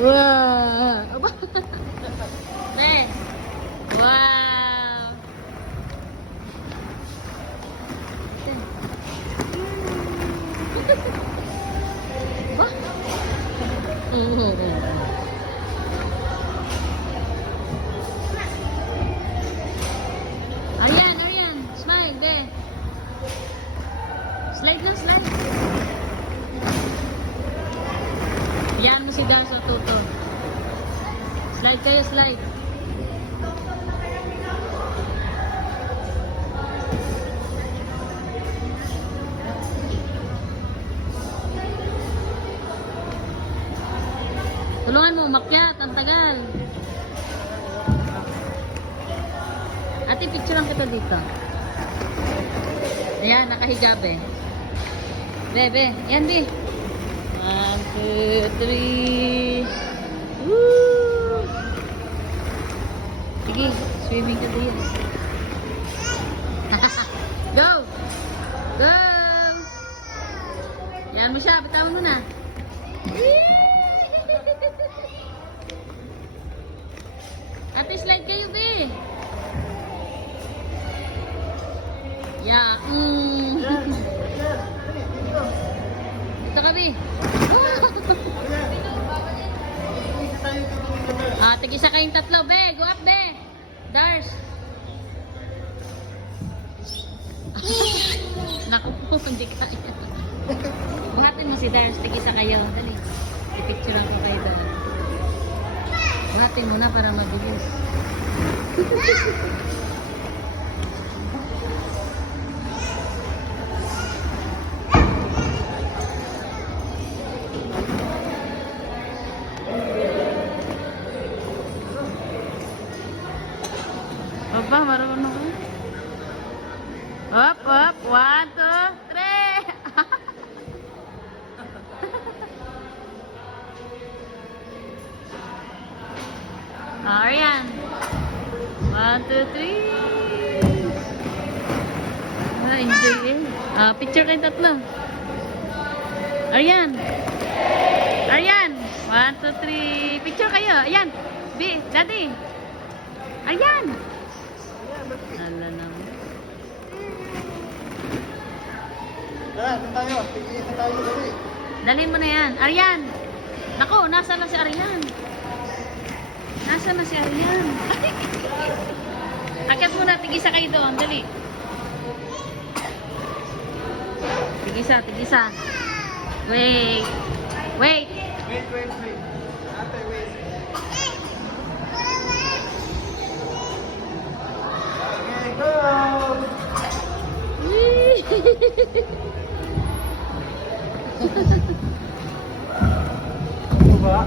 Wow! Aba! Be! Wow! Ba? Arian! Smile, be! Slide na, slide! Yan mo si Daso, Tuto. Slide kayo, slide. Tulungan mo, umakyat. Ang tagal. Ate, picturean kita dito. Ayan, nakahiga, be. Be. Yan, be. 1, 2, 3. Woo! Sige, swimming ka din. Go! Go! Yan mo siya, bitawan mo na. Ate, slide kayo, be. Yeah. Ito ka, be. Tig-isa kayong tatlo, be. Go up, be. Dars. Naku po, hindi kaya. Buhatin mo si Dars. Tig-isa kayo. Dali. I-picturean ko kayo doon. Buhatin mo na para mabilis. Aba, marunong ko. Up. 1, 2, 3. Arian. 1, 2, 3. Enjoy eh. Picture kayong tatlo. Arian. 1, 2, 3. Picture kayo. Ayan. Daddy. Arian. Hala naman. Tara, tayo. Tigil tayo dali. Dali mo na yan. Arian. Naku, nasa na si Arian? Nasa na si Arian? Akyat muna, tigisa kayo doon. Dali. Tigisa. Wait. Wait. Ate, wait. Okay, go! Ano ba?